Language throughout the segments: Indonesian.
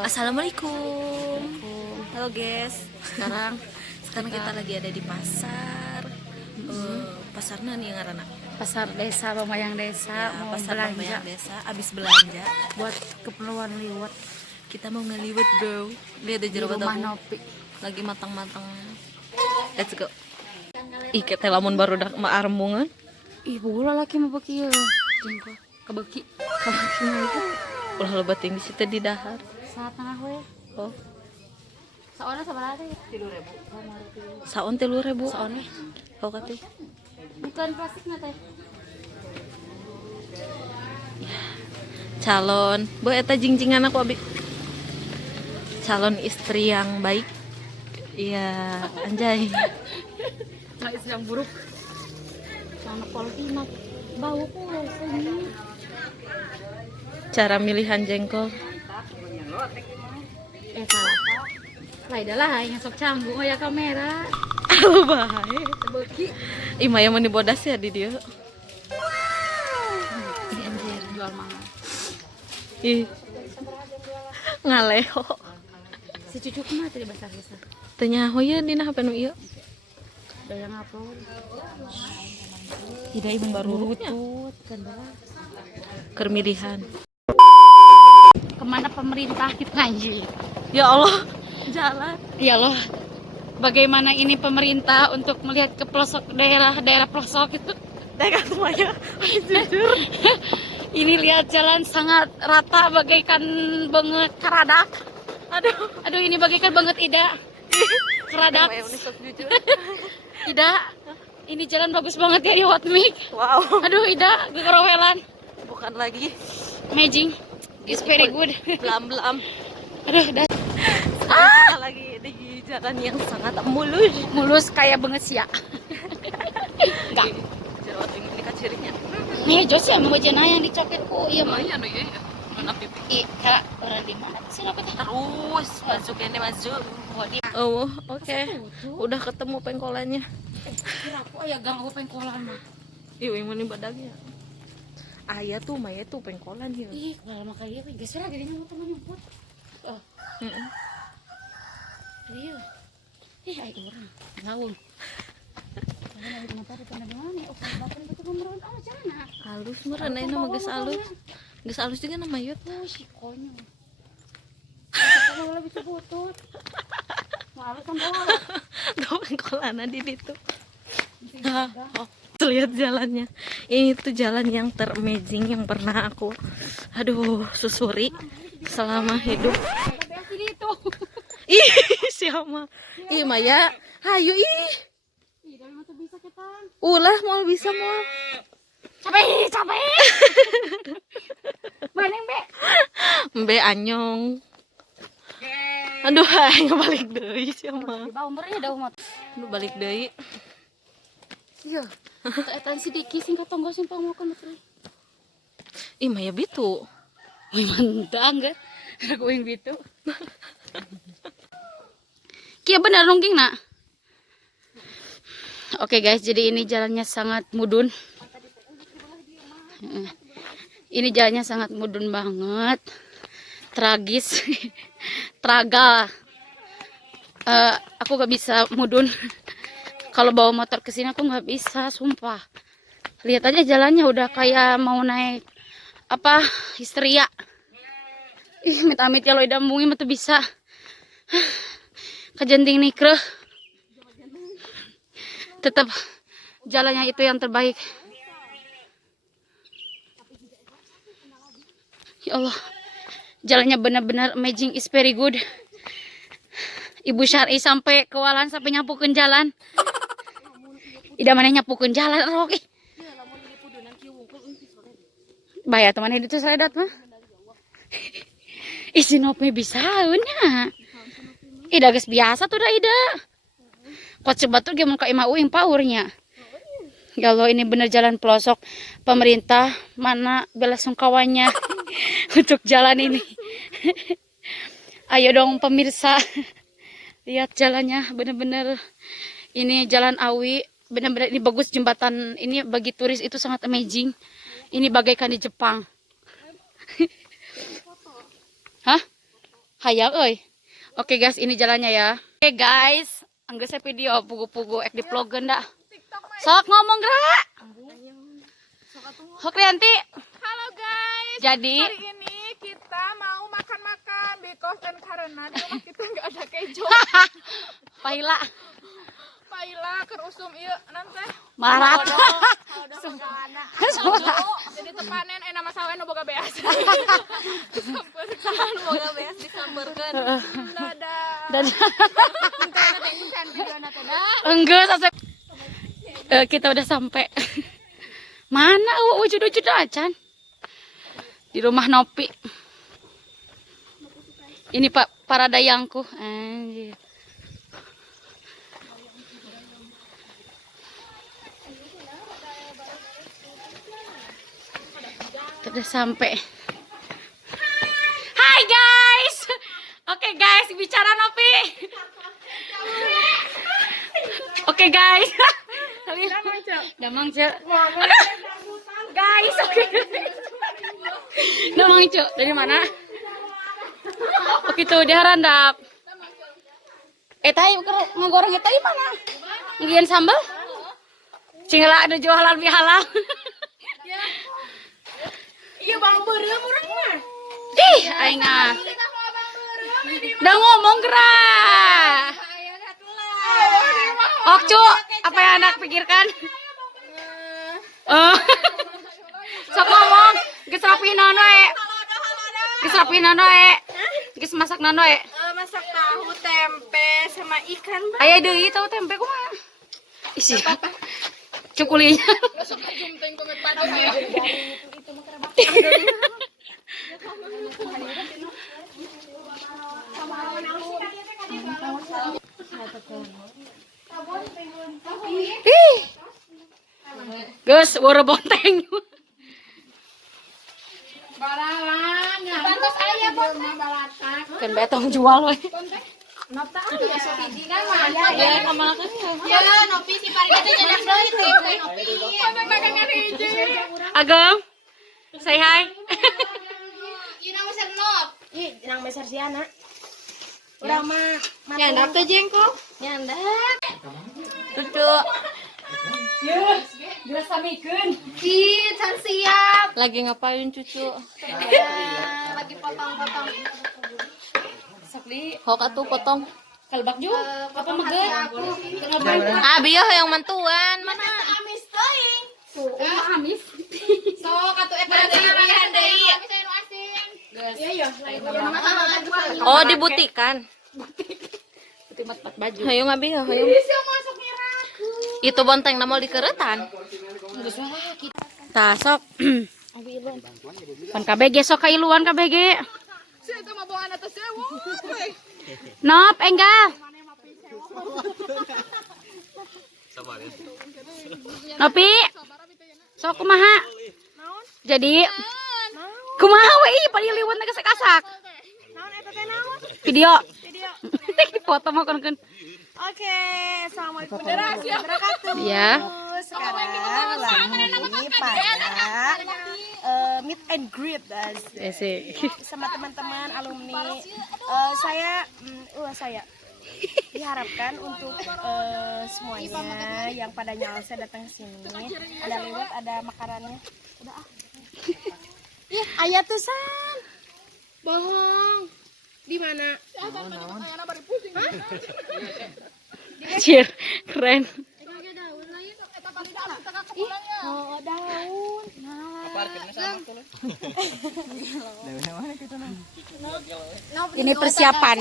Assalamualaikum. Halo guys. Sekarang kita lagi ada di pasar. Pasar nih ngaranna? pasar desa Pemayang Desa, mau pasar belanja Pemayang Desa. Abis belanja buat keperluan liwat kita mau ngeliwet bro. Lihat aja di rumah aku Nopi. lagi matang-matang. Let's go. Ih, kita lamun baru dak maarmungan. Ih, bola laki mau beki ya. Jengkol kebeki mah. Ulah lebat tinggi situ di dahar. Saat tengah we. Oh, Saona sabaraha teh? 3.000. saon 3.000. Saone Oh katanya. bukan plastiknya teh. Calon, boy eta jingjingan aku abi. Calon istri yang baik. Iya, anjay. Nggak istri yang buruk. Sana politik bau ku sini. Cara milihan jengkol. Salah. Lain dah yang sok canggung aya kamera. Halo bae. Beki. Ih, maya meni bodas ya di dia. Ih, anjir jual mahal. Ih. Ngaleho. Si cucu mah tadi basah-basah. Teu nyaho ya dina HP nu ieu. Udah yang upload. Tidak ibu baru Butut kan bawa. Keur milihan. Kemana pemerintah kita anjir? Ya Allah, jalan. Ya Allah. Bagaimana ini pemerintah untuk melihat ke pelosok daerah pelosok itu? Dekat semuanya. Jujur. Ini lihat jalan sangat rata bagaikan banget keradak. Aduh ini bagaikan banget Ida. Keradak. Jujur. Ida, ini jalan bagus banget ya di Hot Mic. Wow, Aduh Ida, gegerowelan. bukan lagi Amazing. It's very good. blam-blam. Aduh, dah Kita lagi di jalan yang sangat mulus. mulus kayak banget sih ya. Enggak. Jerawat ini kacirinya. Nih, Jos ya mau jana yang dicoket ku iya mah. Iya, iya. Mana pipi. Ih, Kak, orang di mana sih lo kita? Terus masuk ini masuk. Oh, dia. Oh, oke. Udah ketemu pengkolannya. Kira aku aya gang aku pengkolan mah. Iya, yang mana badagnya. Ayah tuh, Maya tuh pengkolan ya. Ih, kalau makan dia geus lah gini mau teman nyebut. Oh, iya. Ih, ai orang. Gaul. Kalau lagi motor di mana? Oh, bapak itu ngomong oh, jangan. Halus meureun ayeuna mah geus alus. Geus alus juga nama yut. Oh, si konyol. Kalau lebih sebutut. Malu kan bawa. Tuh pengkolanna di ditu. Oh, lihat jalannya. Ini tuh jalan yang teramazing yang pernah aku susuri selama hidup. Tapi itu. Ih, siapa? Ih, Maya. Hayu ih. Ih, dari mata bisa kita. Ulah mau bisa mau. Capek. Maneng, Be? Mbe anyong. Aduh, ayo balik deui siapa? Di bawah umurnya dah umat. Aduh, balik deui. Iya. Etan sedikit sing katonggo sing pangokeun betul. Ih, Maya bitu. Wih, mantap enggak? Aku yang gitu. Kia benar nungging nak. Oke guys, jadi ini jalannya sangat mudun. Ini jalannya sangat mudun banget. Tragis. Tragal. Aku gak bisa mudun. Kalau bawa motor ke sini aku nggak bisa, sumpah. Lihat aja jalannya udah kayak mau naik apa histeria. Ih, amit-amit ya lo idambungi mah tuh bisa. Kejenting nikreh. Tetap jalannya itu yang terbaik. Ya Allah. Jalannya benar-benar amazing, is very good. Ibu Syari sampai kewalan sampai nyapukeun jalan. Ida mana nyapukeun jalan rok ih. Bahaya teman itu seredat mah. Isi nopi bisa nya. Ida geus biasa tuh dah Ida. Kok coba tuh gimana ka imah uing paurnya. Ya Allah, ini bener jalan pelosok pemerintah, mana bela sungkawanya untuk jalan ini. Ayo dong pemirsa. Lihat jalannya bener-bener ini jalan Awi. Benar-benar ini bagus jembatan ini bagi turis itu sangat amazing. Ini bagaikan di Jepang. Hah? hayang euy. Oke guys, ini jalannya ya. Oke guys, anggeus saya video pugu-pugu ek diplogeun da. Sok ngomong Gra. Hok Rianti. Halo guys, Jadi hari ini kita mau makan-makan because dan karena di rumah kita nggak ada keju. Paila Paila kerusum ieu nanti. marat. Jadi tepanen nama sawen nu boga beas. Sahan boga beas disamberkeun. Dadah. Dan enggak sampai kita udah sampai. Mana wujud-wujud acan? Di rumah Nopi. Ini Pak para dayangku. Anjir. Udah sampai. Hai guys. Oke guys, bicara Nopi. Oke guys. Damang Cek. Guys, oke. Damang Cek. Dari mana? Oke tuh dia handap. Tadi ngegoreng tadi mana? Ngian sambal? Cingela ada jualan bihalal. Iya bang beureum urang mah. Ih, aing ah. Udah ngomong gerah. Ok, Cu, apa yang anak pikirkan? Sok ngomong, geus rapinan we. Geus rapinan we. Geus masak naon we. Masak tahu tempe sama ikan. Aya deui tahu tempe kumaha? Isi. Cukulinya. Gus, wara bonteng. Balalang. Bantos aya bonteng balatak. Kan betong jual we. Nota aya sapidi kan mah. Ya kamalakeun. Ya Nopi si Parigata jadak deui tempe Nopi. Sampai makan hiji. Agam. Say hi. Ieu nama Sernop. Ih, nang besar si anak. Urang mah Nyandak teh jengkol. nyandak. Cucu Geus samikeun. Ih, can siap. lagi ngapain cucu? Lagi potong-potong. Sok di Hok atuh potong. kalbak ju. Apa megeun? Bieu yang mantuan mana? Amis teuing. Amis. Sok atuh eta deui pilihan deui. Iya, Oh, dibutikan. Putih mat baju. Hayu ngabi, hayu. Bisa masuk ngeraku. Itu bonteng na mau dikeretan. Tah sok. Pan KBG sok kailuan KBG. Si eta mah bawa anak teh sewa. Nop, enggal. Nopi. Sok kumaha? Jadi kumaha we ieu paliliwatna geus kasak. Naon eta teh naon? Video. Video. Foto mah kan. Oke, assalamualaikum warahmatullahi wabarakatuh. Ya. Sekarang lagi pada meet and greet Asik. sama teman-teman alumni. Saya diharapkan untuk semuanya yang pada nyalsa datang ke sini. Ada lewat, ada makanannya. Udah ah. Ih, aya tuh san. Bohong. Di mana? Cier, keren. Oh, daun. Ini persiapan.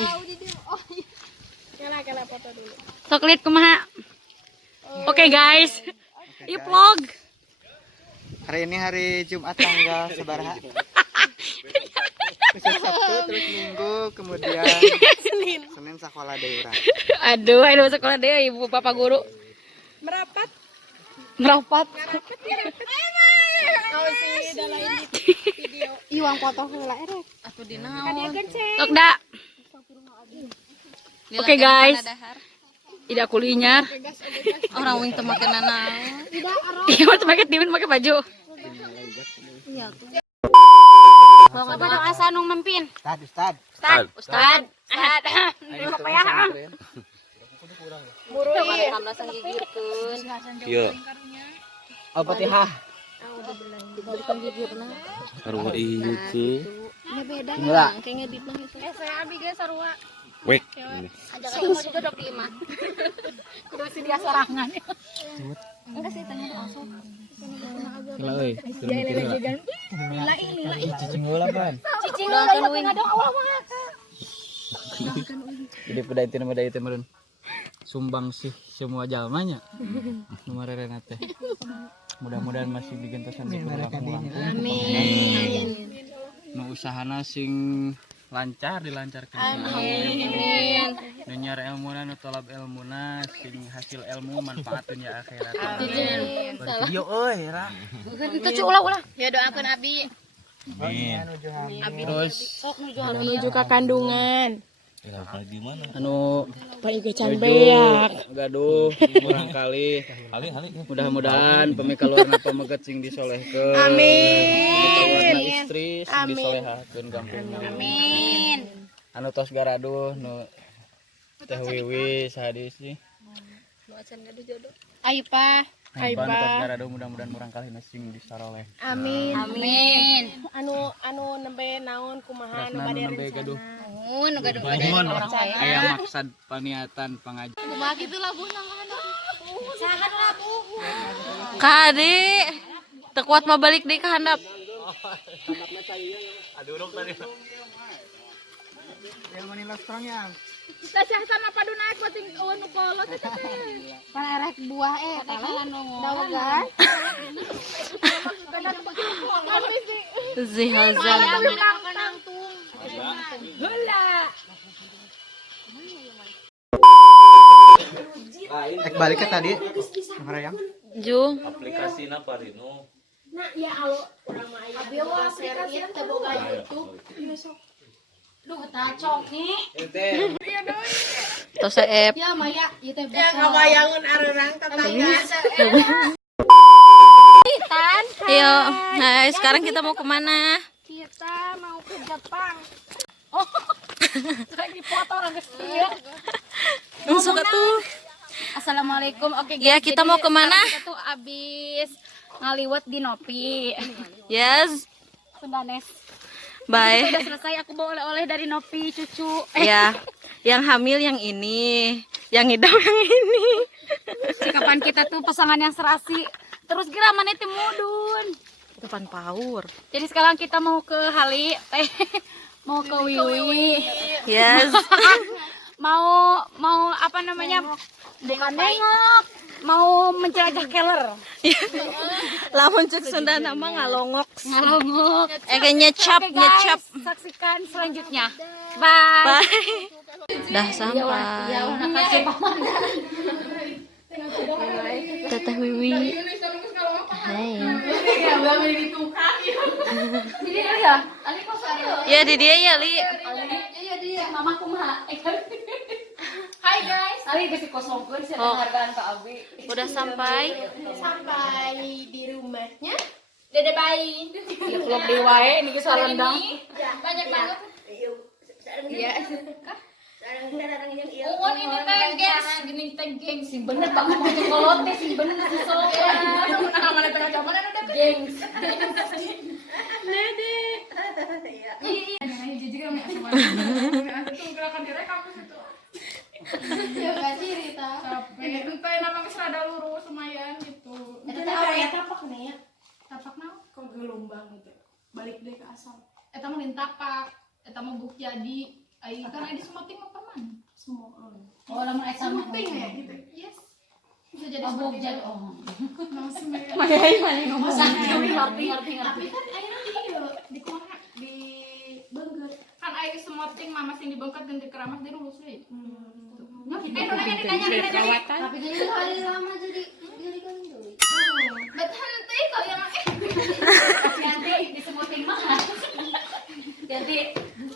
Kela foto dulu. Sok lihat kumaha. Oke guys. Ini vlog. Hari ini hari Jumat tanggal sabaraha? Besok Sabtu terus Minggu kemudian Senin sekolah deui urang. Aduh, ayo sekolah deh ibu bapak guru. Merapat. Merapat. Oh sih, dalain di video. Iwang foto heula erek. Atuh dinaon? Sok da. Oke guys. Tidak kulinyar. Orang wing teu makan naon. Iya mah pakai timun pakai baju. Iya tuh. Apa dong asa nung mimpin? Ustad. Ustad. Ayo tuh pesantren. Iya. Oh, Fatihah. Sarua ieu teh. Mula. Saya abi ge sarua. Wek. Ajak aku juga dok di imah. Kudu si dia sorangan. Enggak sih tanya langsung. Kela euy. Cicing heula pan. Cicing lah ngadong awal mah. Jadi pada itu nama itu meren. Sumbang sih semua jalmanya. Nomor rena teh. Mudah-mudahan masih digentosan di pulang. Amin. Nu usahana sing lancar dilancarkan. Amin. Nu nyar ilmuna nu tolab ilmuna sing hasil ilmu manfaatun ya akhirat. Amin. Video euy ra. Itu ulah. Ya doakan Abi. Amin. Terus Menuju ke kandungan. anu Paling can beak. gaduh barangkali mudah-mudahan pemikaluarna pameget sing disolehkeun. Pemikaluarna istri sing disolehakeun gampungna. Amin. Anu tos garaduh nu Teh Wiwi sadis sih. Ayo Pak. Aiban tos garaduh mudah-mudahan barangkali sing disaroleh. Amin. Amin. Anu nembe naon kumaha nu Terus bade nembe gaduh Nuhun gado orang saya. aya maksud paniatan pangajian. Kumaha kitu labuh namanya. Sahan labuh. Kade teu kuat mah balik deui ka handap. Yang Manila strong yang. Tasah sama padu naik pating nu kolot eta teh. Pararek buah kalah dawagan. Zihazan. Ek balik ke tadi. Ngarayang. Ju. Aplikasina Parino. Nah, ya alo urang mah aya aplikasi teh boga YouTube. Duh tacok nih. Tos app. Ya Maya, ieu teh Ya ngabayangun arurang tetangga. Ayo, nah sekarang kita mau kemana? Kita mau ke Jepang. lagi foto orang kecil. Langsung tuh. Assalamualaikum. Oke, Ya, guys, kita jadi mau kemana? sekarang Kita tuh abis ngaliwat di Nopi. Yes, Sundanes. bye. Udah selesai, aku bawa oleh-oleh dari Nopi, cucu. Ya, yang hamil yang ini, yang ngidam yang ini. Kapan kita tuh pasangan yang serasi. Terus kira mana teh mudun. Depan power. Jadi sekarang kita mau ke Hali, mau ke Wiwi. Yes. mau apa namanya? Bukan nengok. Mau menjelajah keller. Lamun cek Sunda nama ngalongok. Ngalongok. Kayak nyecap, Oke, guys, nyecap. saksikan selanjutnya. Bye. Bye. Dah sampai. Teteh Wiwi. Hai. Ya di dia ya Li. Hai guys. Ali geus kosongkeun sia penghargaan ka Abi. Udah sampai. Sampai di rumahnya. Dede bayi. Ya vlog di wae ini geus sarendang. Banyak banget. Iya. Ungun ini teh gengs, gini teh gengs sih bener tak ngomong kolot teh sih bener sih sok. Nah mana tengah zaman udah gengs. Dede. Iya. Jujur kami asal itu gerakan direkam itu. Ya kasih Rita. Tapi entah nama kesada lurus lumayan gitu. Itu kayak tapak nih ya. Tapak naon kok gelombang gitu. Balik deh ke asal. Eta mah lin tapak, eta mah buk jadi. Ai kan ai di Sumating mah paman. Semua. Oh lama eta mah Sumating ya gitu. Yes. Bisa jadi abog Sumating. jadi oh. Langsung ya. Mana ngomong ngerti. Tapi kan ayeuna di kumaha di Beungkeut. Kan aya di Sumating mah masih di Beungkeut ganti keramas di lulus we. Ditanya. Tapi jadi hari lama jadi kan dulu. Betul teh kok yang Nanti disebutin mah. Nanti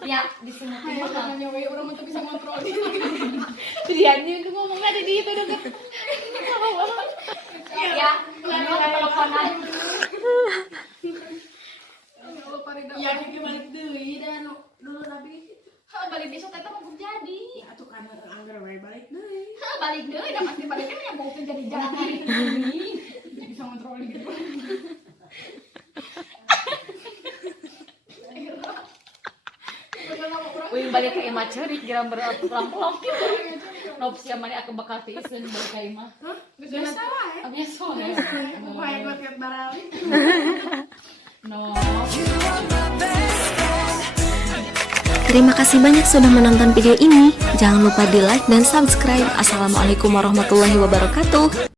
ya disebutin mah. namanya we urang mah teu bisa ngontrol diri. Dianya itu ngomongnya ada di itu deket. Ya, teleponan. Lupa ridho. Yang balik deui dan balik besok eta mah buk jadi. Atuh kan anggar we balik deui. Balik deui da pasti baliknya mah yang buk jadi jalan hari ini. Bisa ngontrol gitu. Uing balik ke imah ceurik geura berapa pelang-pelang. Nop sia mani aku bakal tiiseun balik ka imah. Biasa wae. Biasa wae. Wae buat ket barali. No. Terima kasih banyak sudah menonton video ini. Jangan lupa di like dan subscribe. Assalamualaikum warahmatullahi wabarakatuh.